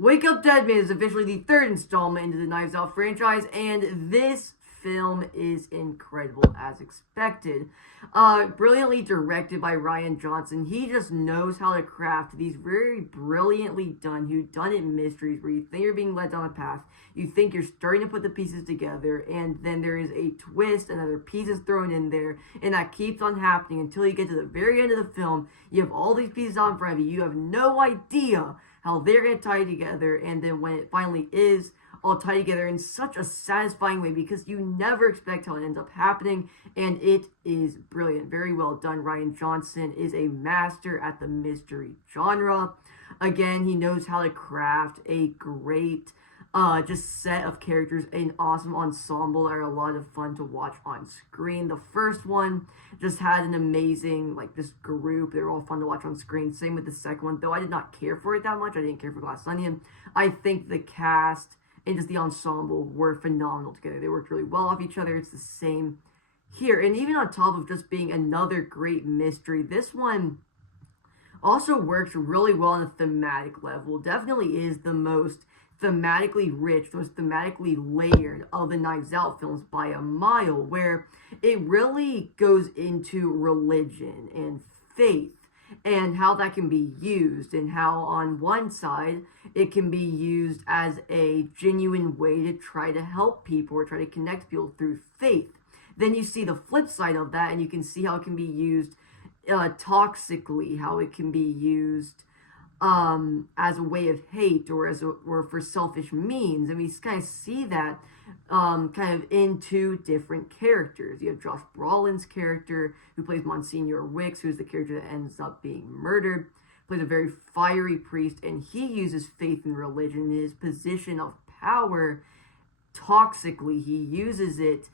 Wake Up Dead Man is officially the third installment into the Knives Out franchise, and this film is incredible as expected. Brilliantly directed by Rian Johnson, he just knows how to craft these very brilliantly done whodunit mysteries where you think you're being led down a path, you think you're starting to put the pieces together, and then there is a twist and other pieces thrown in there, and that keeps on happening until you get to the very end of the film. You have all these pieces out in front of you, you have no idea how they're going to tie together, and then when it finally is all tied together in such a satisfying way, because you never expect how it ends up happening, and it is brilliant. Very well done. Rian Johnson is a master at the mystery genre. Again, he knows how to craft a great just set of characters, an awesome ensemble that are a lot of fun to watch on screen. The first one just had an amazing, this group. They were all fun to watch on screen. Same with the second one, though I did not care for it that much. I didn't care for Glass Onion. I think the cast and just the ensemble were phenomenal together. They worked really well off each other. It's the same here. And even on top of just being another great mystery, this one also works really well on a thematic level. Definitely is the most thematically rich, most thematically layered of the Knives Out films by a mile, where it really goes into religion and faith and how that can be used, and how on one side it can be used as a genuine way to try to help people or try to connect people through faith. Then you see the flip side of that, and you can see how it can be used toxically, how it can be used as a way of hate or for selfish means. And we kind of see that kind of in two different characters. You have Josh Brolin's character, who plays Monsignor Wicks, who's the character that ends up being murdered, plays a very fiery priest, and he uses faith and religion in his position of power toxically. He uses it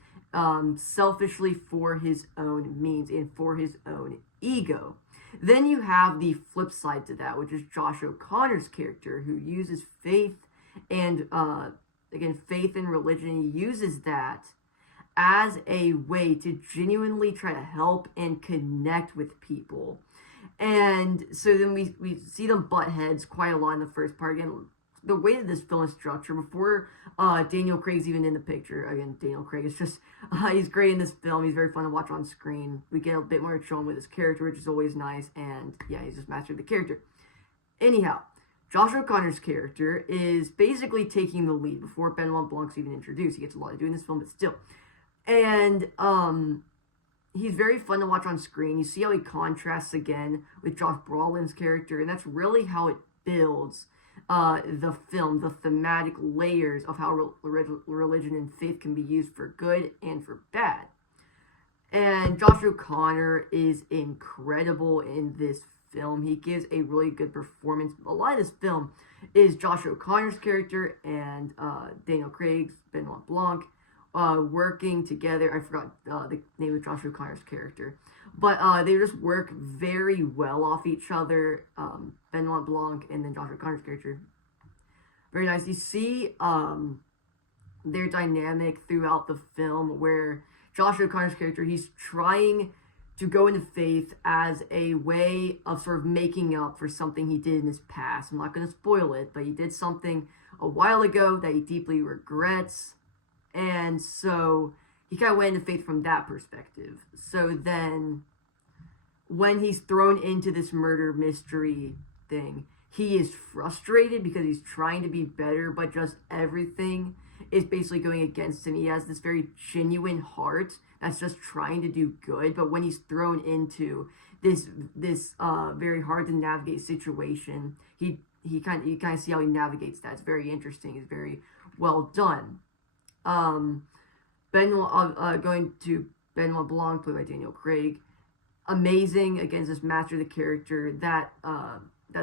selfishly for his own means and for his own ego. Then you have the flip side to that, which is Josh O'Connor's character, who uses faith and, again, faith and religion. He uses that as a way to genuinely try to help and connect with people. And so then we see them butt heads quite a lot in the first part. Again, the way that this film is structured, before Daniel Craig's even in the picture. Again, Daniel Craig is just, he's great in this film. He's very fun to watch on screen. We get a bit more shown with his character, which is always nice. And yeah, he's just mastered the character. Anyhow, Josh O'Connor's character is basically taking the lead before Benoit Blanc's even introduced. He gets a lot to do in this film, but still. And he's very fun to watch on screen. You see how he contrasts again with Josh Brolin's character, and that's really how it builds the film, the thematic layers of how religion and faith can be used for good and for bad. And Josh O'Connor is incredible in this film. He gives a really good performance. A lot of this film is Josh O'Connor's character and Daniel Craig's Benoit Blanc working together. I forgot the name of Josh O'Connor's character. But they just work very well off each other. Benoit Blanc and then Josh O'Connor's character. Very nice. You see their dynamic throughout the film, where Josh O'Connor's character, he's trying to go into faith as a way of sort of making up for something he did in his past. I'm not going to spoil it, but he did something a while ago that he deeply regrets. And so he kind of went into faith from that perspective. So then, when he's thrown into this murder mystery thing, he is frustrated because he's trying to be better, but just everything is basically going against him. He has this very genuine heart that's just trying to do good, but when he's thrown into this very hard to navigate situation, you kind of see how he navigates that. It's very interesting. It's very well done. Going to Benoit Blanc, played by Daniel Craig, amazing. Again, just master the character. That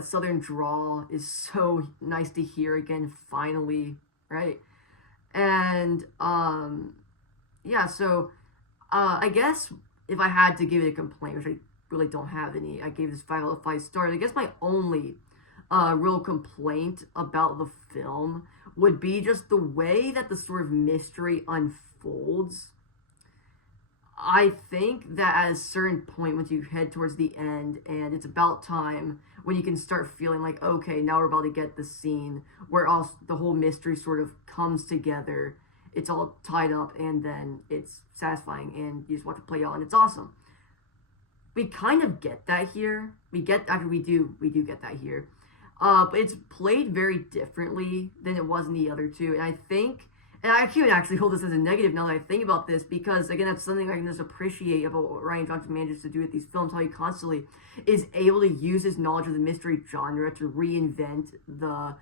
southern drawl is so nice to hear again, finally, right? And yeah, so I guess if I had to give it a complaint, which I really don't have any, I gave this 5 out of 5 stars. I guess my only real complaint about the film would be just the way that the sort of mystery unfolds. I think that at a certain point, once you head towards the end, and it's about time when you can start feeling like, okay, now we're about to get the scene where all the whole mystery sort of comes together. It's all tied up, and then it's satisfying, and you just watch it play out, and it's awesome. We kind of get that here. We do get that here. But it's played very differently than it was in the other two, and I think. And I can't actually hold this as a negative now that I think about this, because, again, that's something I can just appreciate about what Rian Johnson manages to do with these films, how he constantly is able to use his knowledge of the mystery genre to reinvent the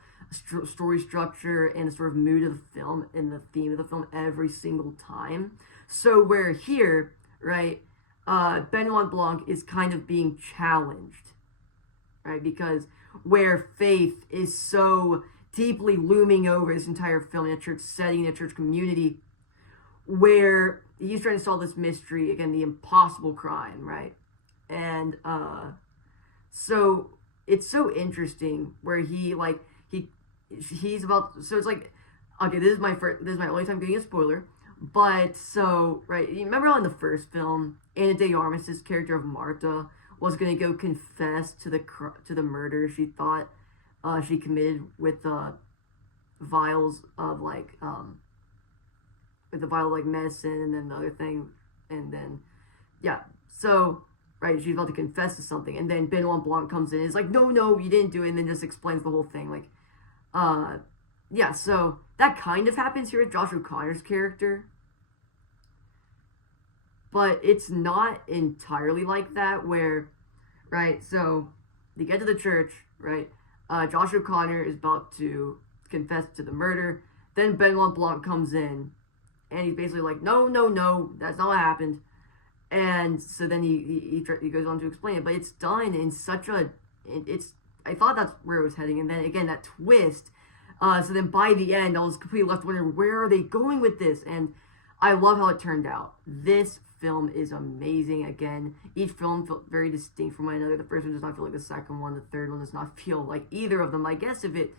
story structure and the sort of mood of the film and the theme of the film every single time. So where here, right, Benoit Blanc is kind of being challenged, right, because where faith is so deeply looming over this entire film in a church setting, in a church community, where he's trying to solve this mystery, again, the impossible crime, right? And so it's so interesting where he's about, so it's like, okay, this is my only time getting a spoiler, but so, right, you remember how in the first film, Ana de Armas' character of Marta was going to go confess to the murder she thought she committed with vials of medicine, and then the other thing, and then so right, she's about to confess to something, and then Benoit Blanc comes in and is like, no, you didn't do it, and then just explains the whole thing, so that kind of happens here with Josh O'Connor's character, but it's not entirely like that, where, right, so they get to the church, right, Josh O'Connor is about to confess to the murder. Then Benoit Blanc comes in, and he's basically like, no, that's not what happened. And so then he goes on to explain it, but it's done in such a, I thought that's where it was heading, and then again that twist. So then by the end, I was completely left wondering, where are they going with this? And I love how it turned out. This film is amazing. Again, each film felt very distinct from one another. The first one does not feel like the second one. The third one does not feel like either of them. I guess if it's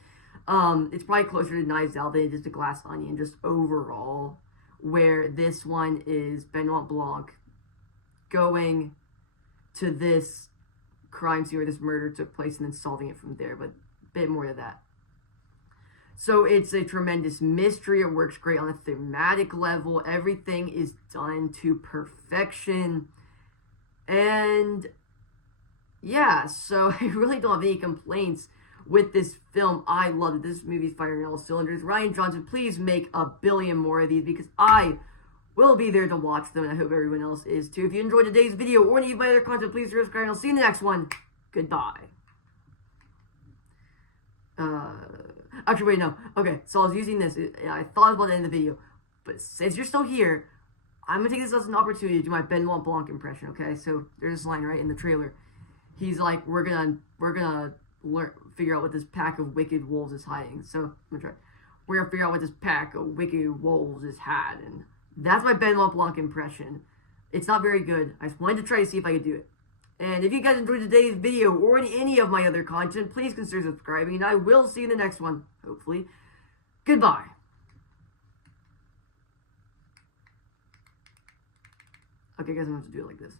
probably closer to Knives Out than it is to Glass Onion, just overall, where this one is Benoit Blanc going to this crime scene where this murder took place and then solving it from there, but a bit more of that. So it's a tremendous mystery. It works great on a thematic level. Everything is done to perfection. And yeah, so I really don't have any complaints with this film. I love it. This movie's firing on all cylinders. Rian Johnson, please make a billion more of these, because I will be there to watch them, and I hope everyone else is too. If you enjoyed today's video or any of my other content, please subscribe, and I'll see you in the next one. Goodbye. Actually, wait, no. Okay, so I was using this. I thought I was about to end the video, but since you're still here, I'm going to take this as an opportunity to do my Benoit Blanc impression, okay? So there's this line, right, in the trailer. He's like, we're gonna figure out what this pack of wicked wolves is hiding. So, I'm going to try. We're going to figure out what this pack of wicked wolves is hiding. That's my Benoit Blanc impression. It's not very good. I just wanted to try to see if I could do it. And if you guys enjoyed today's video or any of my other content, please consider subscribing, and I will see you in the next one, hopefully. Goodbye. Okay, guys, I'm going to have to do it like this.